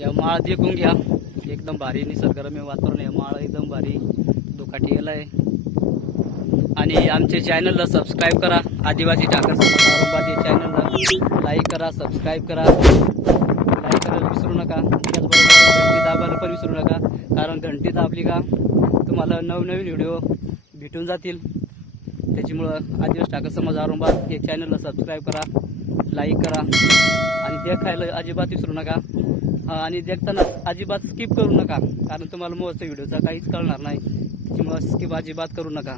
या माळ देखून घ्या, एकदम भारी निसर्गरम्य वातावरण आहे. माळ एकदम भारी दुखाटी गेलाय. आणि आमचे चॅनलला सबस्क्राईब करा. आदिवासी ठाकर समाज औरंगाबाद चॅनलला लाईक करा, सबस्क्राईब करा, लाईक करायला विसरू नका. त्याचबरोबर घंटी दाबायला पण विसरू नका, कारण घंटी दाबली का तुम्हाला नवनवीन व्हिडिओ भेटून जातील. त्याच्यामुळं आदिवासी ठाकर समाज औरंगाबाद हे चॅनलला सबस्क्राईब करा, लाईक करा आणि देखायला अजिबात विसरू नका. आणि देखताना अजिबात स्किप करू नका, कारण तुम्हाला मोस्ट व्हिडिओचा काहीच कळणार नाही. त्याच्यामुळं स्किप अजिबात करू नका.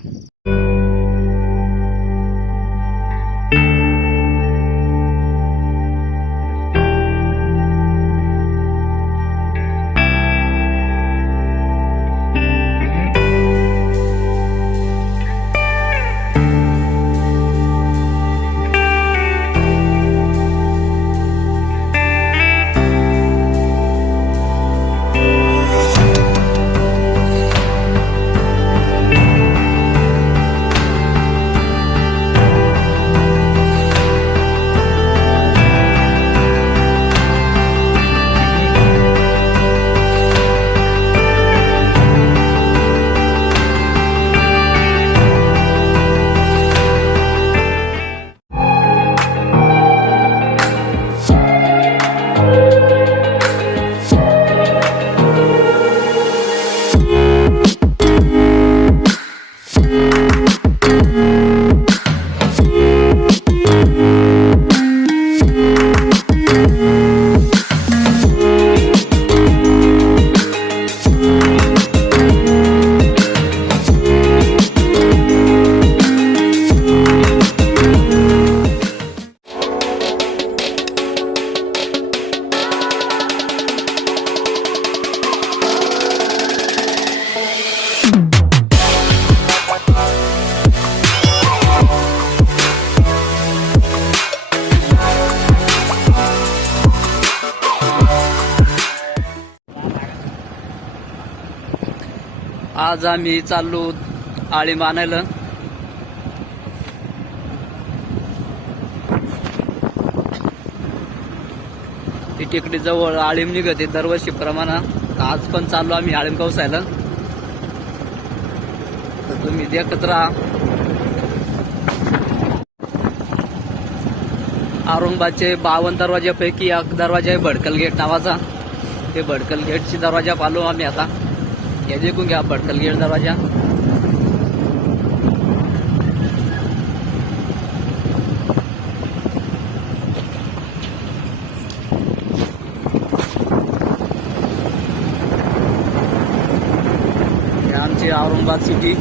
आज आम्ही चाललो आळीम आणायला. ती टेकडी जवळ आळीम निघते दरवर्षी प्रमाणे. आज पण चाललो आम्ही आळीम कवसायला. तर तुम्ही देखत राहा. औरंगाबादचे 52 दरवाज्यापैकी एक दरवाजा आहे भडकल गेट नावाचा. ते भडकल गेटची दरवाजा पाहलो आम्ही आता. ये देखून घ्या भडकल गेट दरवाजा. आमची औरंगाबाद सिटी.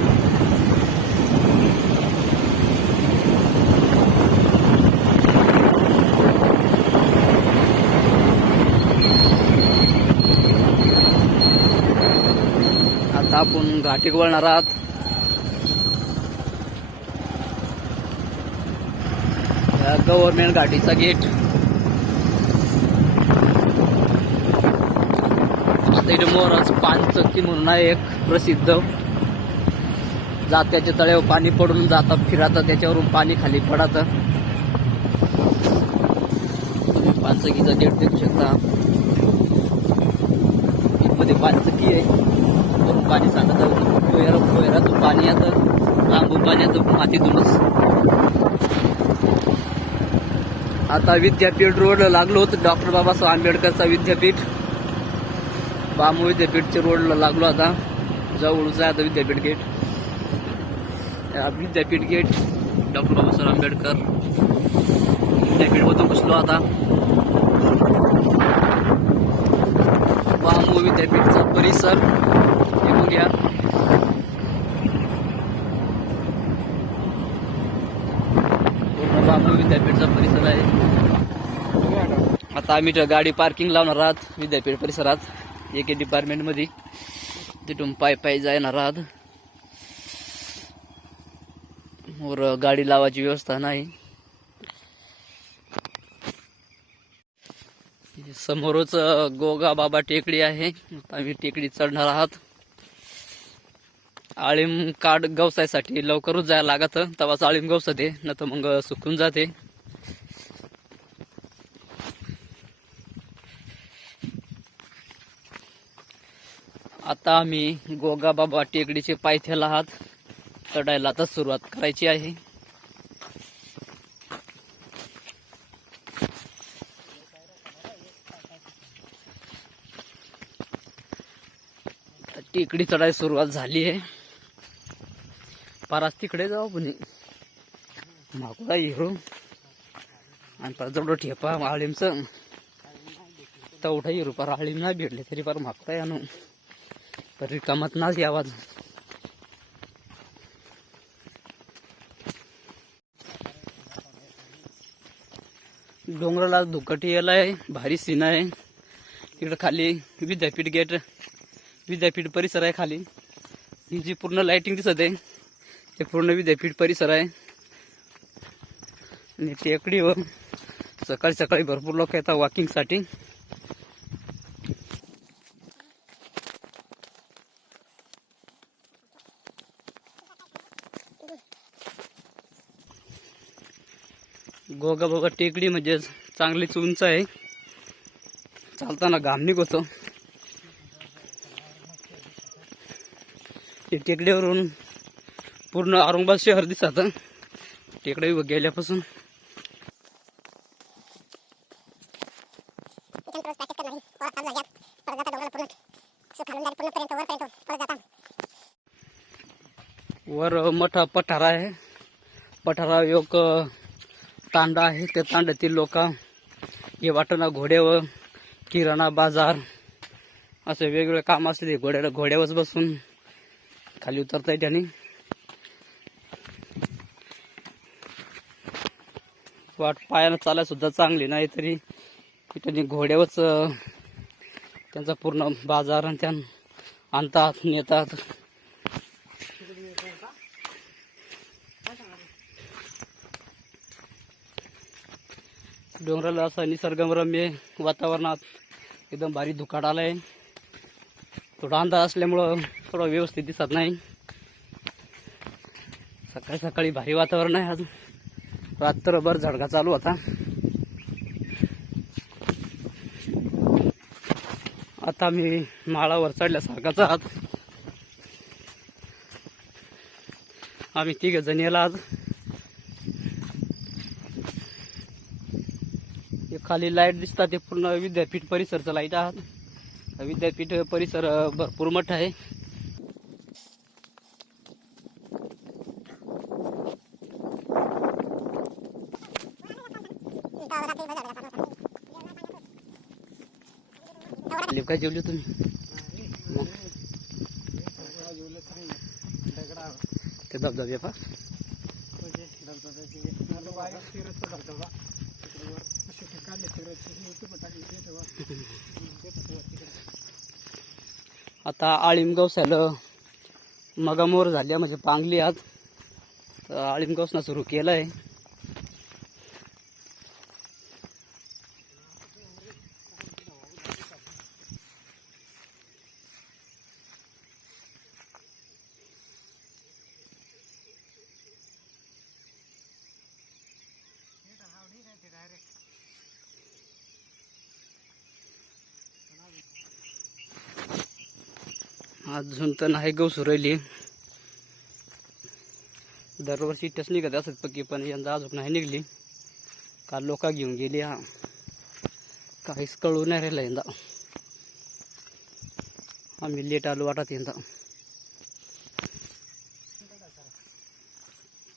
आता आपण घाटीक वळणार आहात. गव्हर्नमेंट घाटीचा गेट. आता इथे मोरच पानचक्की म्हणून आहे एक प्रसिद्ध. जात्याच्या तळ्यावर पाणी पडून जातात, फिरतात, त्याच्यावरून पाणी खाली पडत. तुम्ही पानचक्कीचा गेट देखू शकता. मध्ये पानचक्की आहे. पाणी सांगत कोयरातून पाणी येतं, लांबून पाणी येतं मातीतूनच. आता विद्यापीठ रोडला लागलो होतं. डॉक्टर बाबासाहेब आंबेडकरचा विद्यापीठ, बामू विद्यापीठच्या रोडला लागलो. आता जवळच आहे आता विद्यापीठ गेट. विद्यापीठ गेट, डॉक्टर बाबासाहेब आंबेडकर विद्यापीठ मधून घुसलो आता. बामू विद्यापीठचा परिसर येऊन घ्या. बामू विद्यापीठचा परिसर आहे. आता आम्ही गाडी पार्किंग लावणार आहात विद्यापीठ परिसरात एक डिपार्टमेंट मध्ये. तिथून पायी जाणार आहात. वर गाडी लावायची व्यवस्था नाही. समोरच गोगा बाबा टेकडी आहे. आम्ही टेकडी चढणार आहात. आळीम काढ गवसायसाठी लवकरच जायला लागत, तेव्हाच आळीम गवसते, न तर मग सुकून जाते. आता आम्ही गोगाबाबा टेकडीचे पायथ्याला आहात. चढायला आता सुरुवात करायची आहे. टेकडी चढायला सुरुवात झाली आहे. पारास तिकडे जाऊ पण मागुडा हिरो आणि पार जवळ ठेपा आळीमचं तेवढा हिरो पार आळीम नाही भेटले तरी पार मागुडा आणू पर रिकामात नाच आवाज. डोंगराला धुकटी यायला आहे. भारी सीन आहे. तिकडे खाली विद्यापीठ गेट विद्यापीठ परिसर आहे. खाली ही जी पूर्ण लाइटिंग दिसत आहे ते पूर्ण विद्यापीठ परिसर आहे. आणि टेकडीवर सकाळी सकाळी भरपूर लोक येतात वॉकिंग साठी. गोगाबाबा टेकडी म्हणजे चांगलीच उंच आहे. चालताना घाम निघतो. टेकडीवरून पूर्ण औरंगाबाद शहर दिसत टेकडे गेल्यापासून. वर मोठा पठारा आहे. पठारा एक तांडा आहे. त्या तांड्यातील लोक हे वाटणा घोड्यावर किराणा बाजार असे वेगवेगळे काम असले घोड्यावर बसून खाली उतरता त्याने. वाट पायानं चालायला सुद्धा चांगली नाही तरी त्यांनी घोड्यावरच त्यांचा पूर्ण बाजार आणि त्या आणतात नेतात. डोंगराला असं निसर्गरम्य वातावरणात एकदम भारी धुकाट आलाय. थोडा अंधार असल्यामुळं थोडं व्यवस्थित दिसत नाही. सकाळी सकाळी भारी वातावरण आहे. आज रात्रभर झडका चालू होता. आता मी माळावर चढल्यासारखाच आहात. आम्ही 3 जण याला आज. खाली लाईट दिसतात ते पूर्ण विद्यापीठ परिसरचं लाईट आहात. विद्यापीठ परिसर भरपूर मोठा आहे. काय जेवली तुम्ही? ते धबधबे पा आता आळीम गवसाला मगामोर झाल्या म्हणजे पांगली. आज आळीम गवसना सुरू केलाय. अजून तर नाही गवसू राहिली. दरवर्षी इथंच निघत असत पक्की पण यंदा अजून नाही निघली. काल लोक घेऊन गेली. काहीच कळू नाही राहिलं यंदा. आम्ही लेट आलो वाटत यंदा.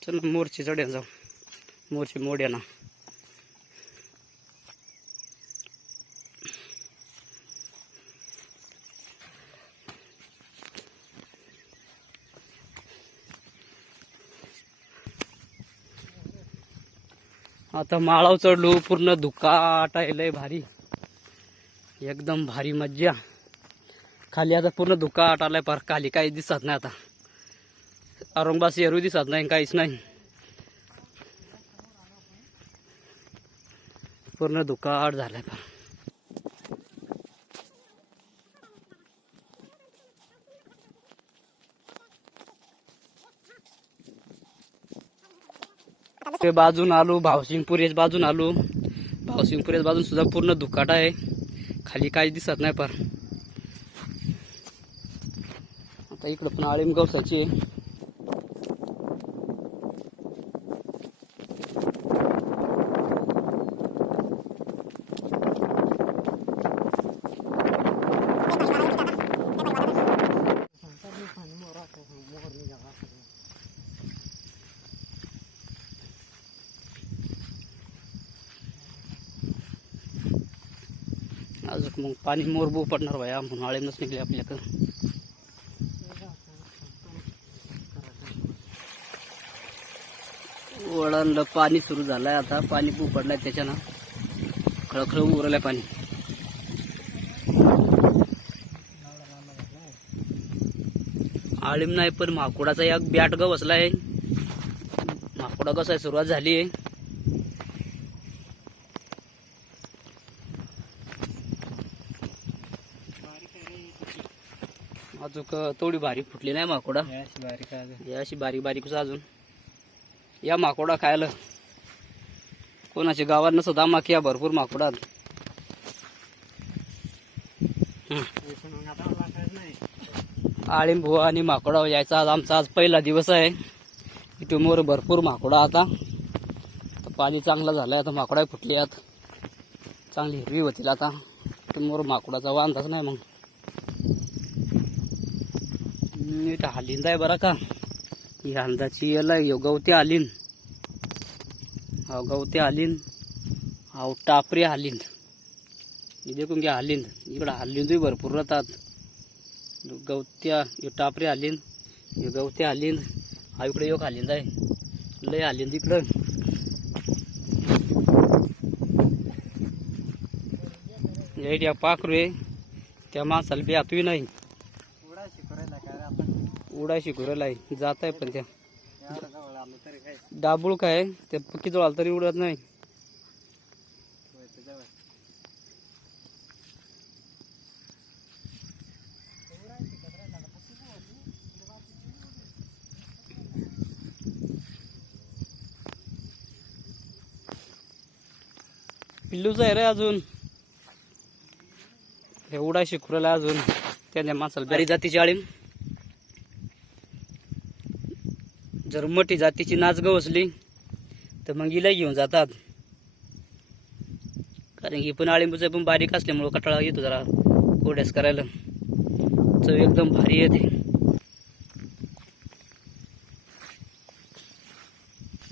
चल मोरची चढ्या जाऊ. मोरची मोड्या ना. आता माळाव चढलो. पूर्ण धुकाट आहे. लय भारी एकदम भारी मज्जा. खाली आता पूर्ण धुकाट आलाय. पार खाली काही दिसत नाही. आता औरंगाबाद शहर दिसत नाही. काहीच नाही. पूर्ण धुकाट झालाय पार. ते बाजून आलो. भावसिंगपुरेच बाजून आलो. भावसिंगपुरेच बाजून सुद्धा पूर्ण धुकाट आहे. खाली काही दिसत नाही पार. आता इकडं पण आळीम गवसाची आहे. अजून मग पाणी मोरबू पडणार भाया म्हणून आळीमच निघले आपल्याकडं. वळणला पाणी सुरू झालंय आता. पाणी बू पडलाय त्याच्यानं खळखळ उरलंय पाणी. आळीम नाही पण माकोडाचा एक बॅट ग बसलाय. माकोडा कसा सुरुवात झाली आहे. अजून थोडी भारी फुटली नाही माकोडा. अशी बारीक बारीकच अजून. या माकोडा खायला कोणाच्या गावात नसत आम्हा या भरपूर माकोडात. आळीम भुवा आणि माकोडा यायचा आज आमचा आज पहिला दिवस आहे. इथे मोर भरपूर माकोडा. आता पाणी चांगलं झालंय. आता माकोडा फुटली आहेत चांगली हिरवी होतील आता. इथे मोर माकोडाचा वांधाच नाही. मग इथं हालिंद आहे बरं का. ही हालदाची याला गवती हालीन. हा गवती हालीन. हा टापरी हालिंद. हे देखून घ्या हालिंद. इकडं हालिंदही भरपूर राहतात. गवत्या टापरी हालिंद. हे गवती हालिंद. हा इकडे एक हालिंद आहे. लय हालिंद इकडं. या पाखरू आहे त्या माणसाला बी आतवी नाही. उडा शिकवलेला आहे जात आहे पण त्या डाबूळ काय ते पक्की जवळ तरी उडत नाही. पिल्लूच आहे रे अजून. हे उडा शिकवलेला अजून त्या माणसाला बरी जातीची आळीम. जर मोठी जातीची नाच गवसली तर मग हिला घेऊन जातात. कारण ही पण आळिंबूच पण बारीक असल्यामुळं कटाळा येतो जरा कोड्यास करायला. चव एकदम भारी येते.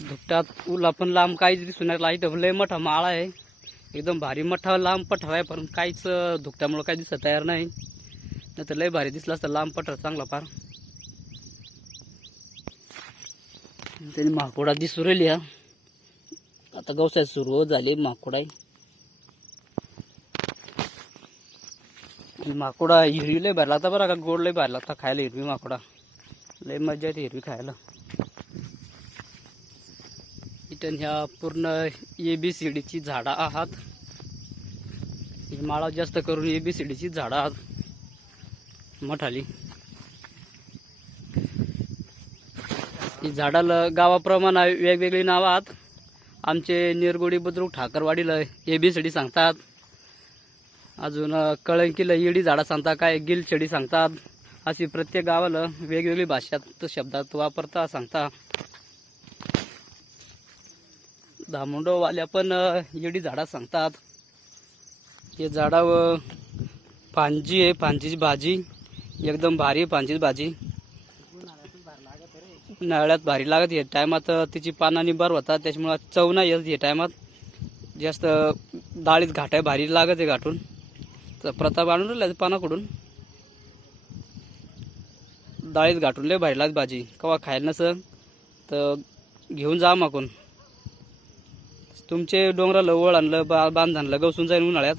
धुकटात उला पण लांब काहीच दिसून नाही. इथं लय मोठा माळा आहे. एकदम भारी मोठा लांब पठार आहे. पण काहीच धुकट्यामुळं काही दिसत तयार नाही. नाही तर लय भारी दिसला असतं लांब पठार चांगला फार. त्यांनी माकोडा दिसू राहिली. आता गवसाय सुरू झाली माकोडा. माकोडा हिरवी लय भरला आता बरं का. गोड लय भरला आता खायला हिरवी माकोडा. लय मजा येते हिरवी खायला. इथं ह्या पूर्ण ABCDची झाडं आहात. ही माळा जास्त करून ABCDची झाडं आहात मोठाली. ही झाडाला गावाप्रमाणे वेगवेगळी नावं आहेत. आमचे निरगुडी बुद्रुक ठाकरवाडीला ABCD सांगतात. अजून कळंकीला येडी झाडं सांगतात. काय गिलछडी सांगतात. अशी प्रत्येक गावाला वेगवेगळी भाषात शब्दात वापरता सांगता. धामुंडोवाल्या पण येडी झाडं सांगतात. हे झाडावर पांजी आहे. पांजीची भाजी एकदम भारी आहे. पांजीची भाजी उन्हाळ्यात भारी लागत. या टायमात तिची पानांनी बर होतात त्याच्यामुळे चव नाही येत. या टायमात जास्त डाळीत घाटाय भारी लागत आहे. घाटून तर प्रताप आणून राहिला पानाकडून डाळीत घाटून लय भारी लागत भाजी. कवा खायला नसं तर घेऊन जा मागून. तुमचे डोंगराला वळ आणलं बांध आणलं गवसून जाईल उन्हाळ्यात.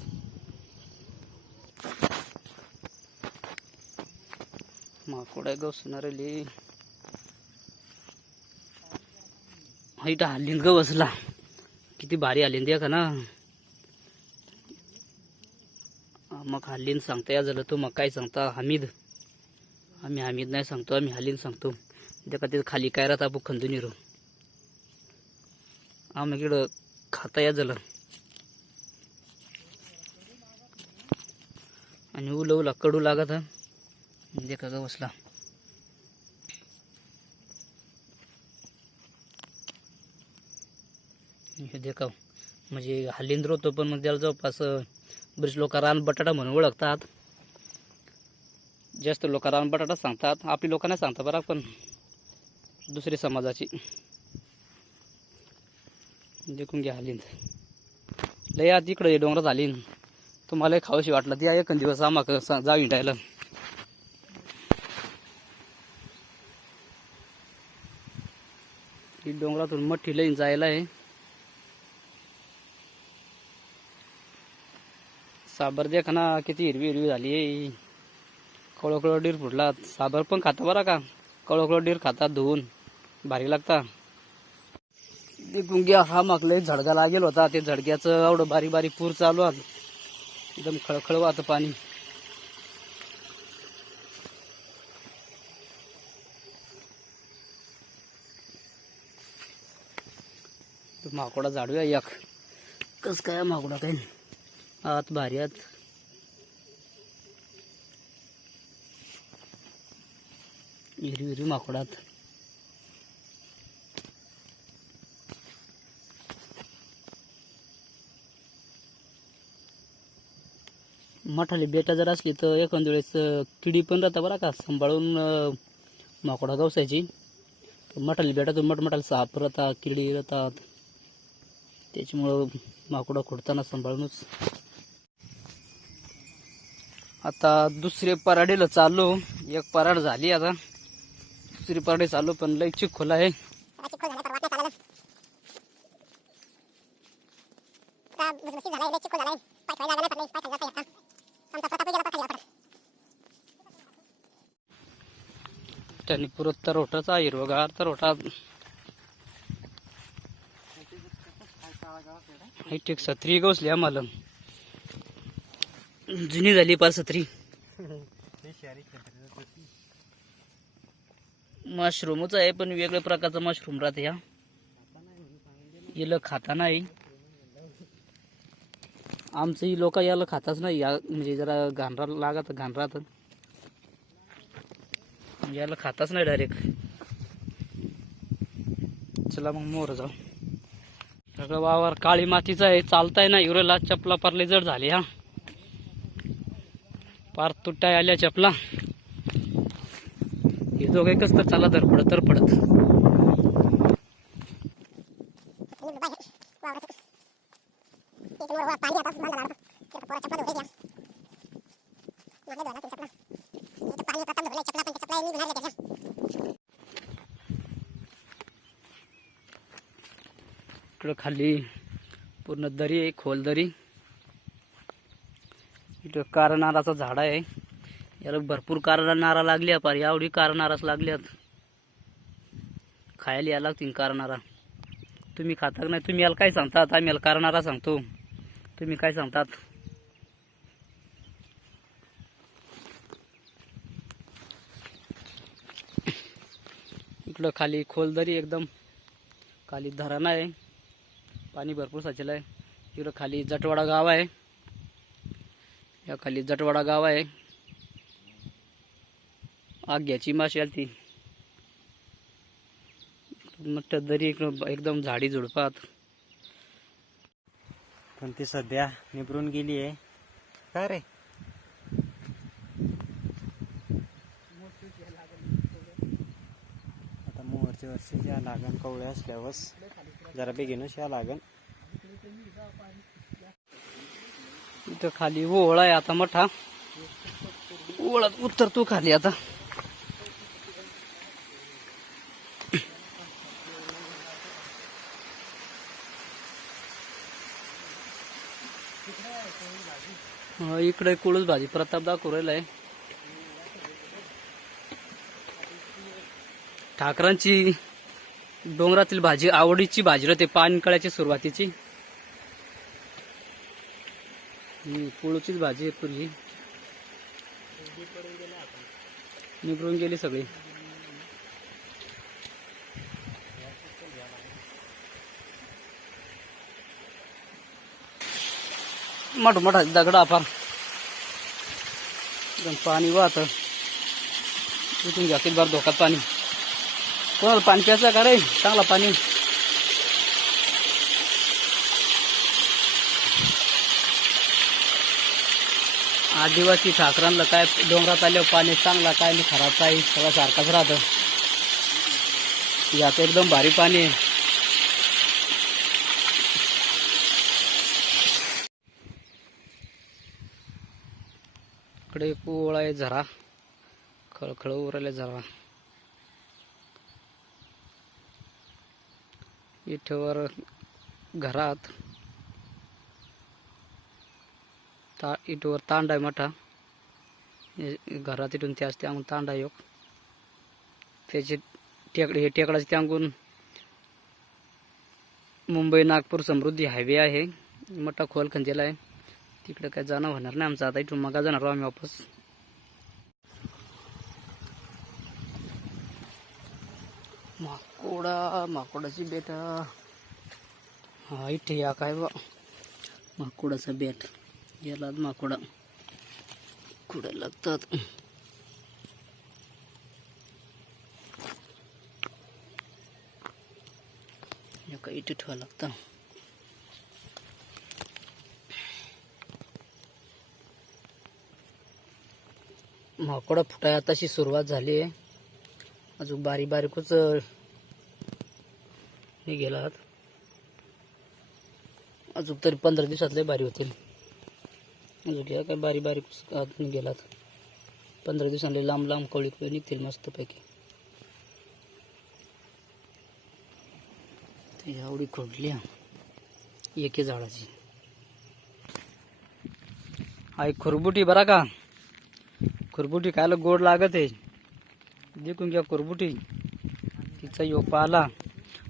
माकोडा गवसणार राहिली. इथं हालिंद ग बसला. किती भारी हालिंद का ना. मग हालिंद सांगता या झालं. तो मग काय सांगता हमीद. आम्ही हमीद नाही सांगतो. आम्ही हालिंद सांगतो. त्या ते खाली काय राहता आपण खंदून येऊ. आम्ही इकडं खाता या झालं. आणि उला उला कडू लागत. देखा ग बसला. देखा म्हणजे हल्लींद्र होतो, पण मग त्याला जवळपास बरेच लोक रान बटाटा म्हणून ओळखतात. जास्त लोक रान बटाटा सांगतात, आपली लोकांना सांगतात बरं, पण दुसरी समाजाची. देखून घ्या हल्लींद लय आत इकडे डोंगरात आली. तुम्हाला खावशी वाटलं त्या एक दिवस आम्हाला जाऊ हिंडायला. ही डोंगरातून मोठी लाईन जायला आहे. साबर देखा ना किती हिरवी हिरवी झाली आहे. कळोकळो डीर फुटला. साबर पण खाता बरं का, कळोकळो डीर खातात धुवून, भारी लागता. देखून घ्या हा मागला एक झडगा लागेल होता, ते झडग्याचं एवढं बारीक बारीक पूर चालू आहे. एकदम खळखळ वाहतं पाणी. माकोडा झाडूया एक. कस काय माकोडा काय आत भारी आत. हिरवी हिरवी माकोडात. मोठाली बेटा जर असली तर एखाद्या वेळेस किडी पण राहता बरं का, सांभाळून माकोडा गवसायची. मोठाली बेटातून मोठमोठाले साप राहतात, किडी राहतात, त्याच्यामुळं माकोडा खुडताना सांभाळूनच. आता दुसरे पराडीला चाललो. एक पराड झाली, आता दुसरी पराडी चालू, पण लई चिखल आहे. त्यांनी पुरत तरोटाचा हिरवगार तरोटा. हायटेक सत्री गवसली आम्हाला, जुनी झाली पार सत्री. मशरूमच आहे, पण वेगळ्या प्रकारचा मशरूम राहते. ह्या याला खाता नाही. आमची लोक याला खाताच नाही, म्हणजे जरा घाणरा लागत, घाण राहत, याला खाताच नाही डायरेक्ट. चला मग मोर जाऊ. सगळं वावर काळी मातीचा आहे, चालताय ना युरेला. चपला पारले जड झाली, हा पार तुटाय आल्या चपला. हे दोघे कस तर चाला धरपडत धरपडत. इकडं खाली पूर्ण दरी आहे, खोल दरी. इथं कारनाराचं झाड आहे. याला भरपूर कारनारा लागल्या, पार एवढी कारनाराच लागल्यात. खायला यायला लागतील कारनारा. तुम्ही खाता नाही? तुम्ही याला काय सांगतात? आम्ही याला कारनारा सांगतो, तुम्ही काय सांगतात? इकडं खाली खोल दरी, एकदम खाली धरण आहे, पाणी भरपूर साचेलं आहे. इकडं खाली जटवाडा गाव आहे. या खाली जटवाडा गाव आहे. आग्याची माशी आली ती मोठ दरी. इकडं एकदम झाडी झुडपात. पण ती सध्या निभरून गेली आहे. काय रे, आता मोहरच्या वर्षी ज्या लागण कवळ्या असल्यावरच जरा बेगीनच या लागण. इथं खाली ओळ आहे आता मोठा. ओळात उतरतो खाली आता. इकडे कुळूच भाजी प्रताप दाखवू राहिलाय. ठाकरांची डोंगरातील भाजी आवडीची भाजी राहते, पानकळ्याची सुरुवातीची. कुळूचीच भाजी आहे पूर्वी, निभरून गेली सगळी. मोठा मोठा दगडा फार, पाणी वाहत. इथून घ्या किती बार धोकात पाणी. कोणाला पाणी प्यायचं का रे? चांगला पाणी. आदिवासी ठाकरांना काय डोंगरात आल्यावर पाणी चांगला काय नाही खराब काय सगळं सारखंच राहतं. यात एकदम भारी पाणी आहे. इकडे पोळा आहे झरा खळखळ उरले झरा. इथवर घरात इथवर तांडा आहे मोठा. घरात इथून ते असते अंगून तांडा योग त्याचे टेकडे हे टेकडाचे त्यागून मुंबई नागपूर समृद्धी हायवे आहे. मोठा खोल खंजेला आहे. तिकडे काय जाणं होणार नाही आमचं. आता इथून मग जाणार आम्ही वापस. माकोडाची बेट. हा इथे या काय बा माकोडाचा बेट. याला माकोडा कुठे लागतात. का इथे ठेवा लागतं. माकोडा फुटाय आताशी सुरुवात झाली आहे. अजून बारीकच निघेलात. अजून तरी 15 दिवसातले बारी होतील. अजून काय बारीक निघेलात. 15 दिवसांनी लांब कवळी निघतील मस्तपैकी. एवढी खोडली एके झाडाची. आई खुरबुटी बरा का. खुरबुटी खायला गोड लागत आहे. देखून घ्या खुरबुटी. तिचा योग पाला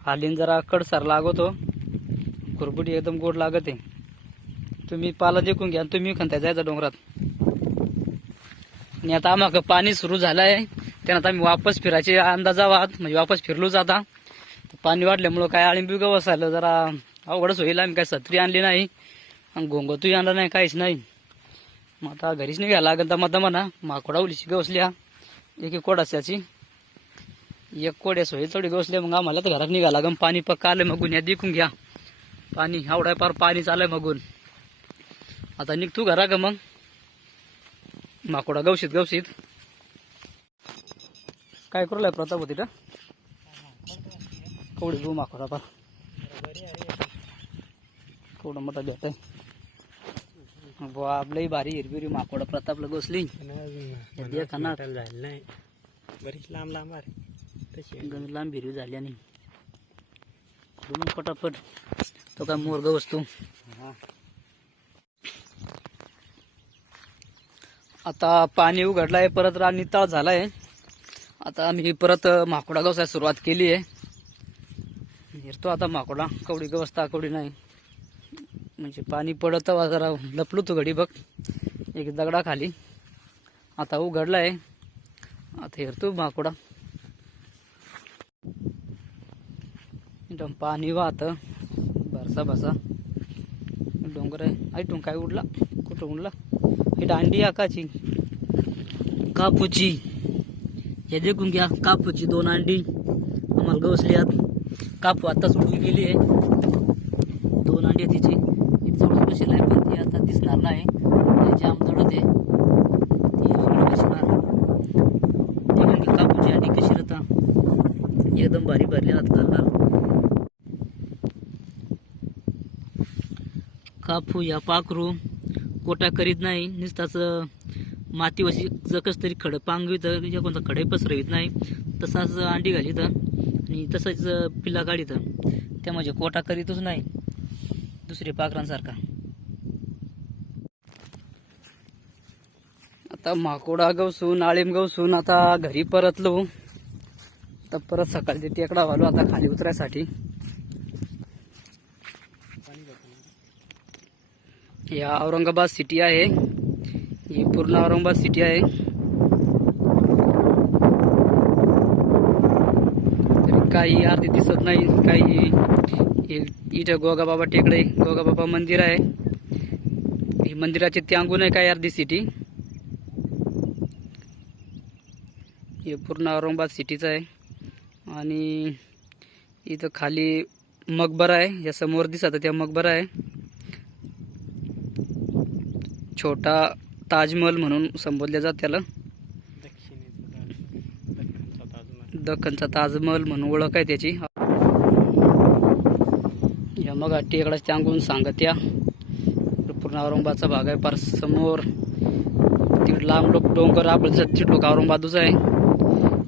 हालीन जरा कडसार लागतो. खुरबुटी एकदम गोड लागत आहे. तुम्ही पाला देखून घ्या. तुम्ही खंता जायचा डोंगरात. आणि आता आम्हाला पाणी सुरू झालं आहे. त्यानं आता आम्ही वापस फिरायचे अंदाजावात म्हणजे वापस फिरलोच. आता पाणी वाढल्यामुळं काय आळिंबी गवस आलं जरा अवघडच होईल. आम्ही काय छत्री आणली नाही आणि घोंगतही आणला नाही काहीच नाही. मग आता घरीच नाही घ्यायला लागेल. तर म्हणा माकोडा उलीची गवसल्या एक कोडाच्याची एक कोड्यास होईल थोडी गवसल्या. मग आम्हाला तर घरात निघायला लागेल. पाणी पक्का आलं मगून या देखून घ्या. पाणी एवढा पार पाणी चालय मगून. आता निघतो घरा का मग. माकोडा गवशीत काय करू लाय प्रताप होती का कवडी गो माकोडा पा केवढा मोठा भेट आहे. आपलंही भारी हिरवी माकोडा प्रतापला घोसली. नाही बरीच लांब गंज लांब हिरवी झाली. आणि पटापट तो काय मोर गवसतो. आता पाणी उघडलाय परत नितळ झालाय. आता आम्ही परत माकोडा गवसायला सुरुवात केली आहे. हिरतो आता माकोडा कवडी गवसता कवडी नाही म्हणजे पाणी पडत जरा लपलो तो घडी बघ एक दगडा खाली. आता उघडलाय. आता हिरतो माकोडा. एकदम पाणी वाहत भरसा डोंगर आहे. ऐटून काय उडला कुठं उडला. ही दांडी आकाची कापूची. हे देखून घ्या कापूची 2 अंडी आम्हाला गवसली आत. कापू आताच उडली गेली आहे. 2 अंडी तिची जवळ बसेल आहे पण ती आता दिसणार नाही. जाम जडत आहे ती बसणार. देखून घ्या कापूची अंडी कशी राहता एकदम भारी हात घालणार. कापू या पाखरू कोटा करीत नाही. नुसताच मातीवशी जकस तरी खडं पांगवीत कोणता खडे पसरवीत नाही. तसाच अंडी घालीत आणि तसंच पिल्ला काढीत. त्या म्हणजे कोटा करीतच नाही दुसरे पाखरांसारखा. आता माकोडा गवसून आळीम गवसून आता घरी परतलो. आता परत सकाळचे टेकडा वालो आता खाली उतरायसाठी. या औरंगाबाद सिटी आहे. ही पूर्ण औरंगाबाद सिटी आहे. तरी काही अर्धी दिसत नाही. काही इथं गोगाबाबा टेकडे गोगाबाबा मंदिर आहे. ही मंदिराची त्यांगून आहे काय अर्धी सिटी. हे पूर्ण औरंगाबाद सिटीचं आहे. आणि इथं खाली मकबरा आहे. या समोर दिसत त्या मकबरा आहे. छोटा ताजमहल म्हणून संबोधले जात त्याला. दख्खनचा ताजमहल. दख्खनचा ताजमहल म्हणून ओळख आहे त्याची. या मग टेकडाच त्यागून सांगत या पूर्ण औरंगाबादचा भाग आहे. पार समोर तिकडे लांब डोंगर आपलं चिटलोक औरंगाबादच आहे.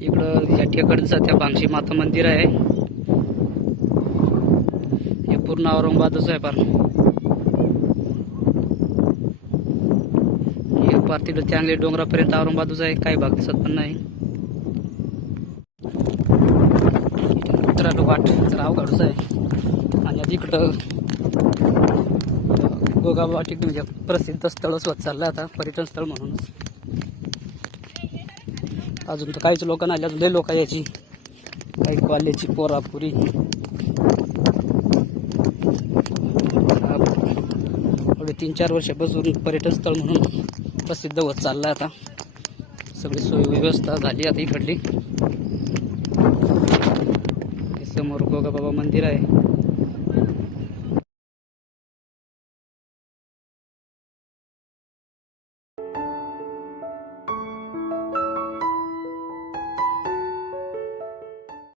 इकडं या टेकडचं त्या भांगशी माता मंदिर आहे. हे पूर्ण औरंगाबादच आहे पार. हे पार तिकडे चांगले डोंगरापर्यंत औरंगाबादच आहे. काही भाग दिसत पण नाही. उतरायला वाट तर अवघडच आहे. आणि आता इकडं गोगाबाबा टेकडी म्हणजे प्रसिद्ध स्थळच होत चाललं आता, पर्यटन स्थळ म्हणूनच. अजून तर काहीच लोक नाही, अजून लय लोक याची, काही कॉलेजची पोरापुरी. एवढे 3-4 वर्षापासून पर्यटन स्थळ म्हणून प्रसिद्ध होत चाललं आता. सगळी सोय व्यवस्था झाली आता इकडली. समोर गोगाबाबा मंदिर आहे.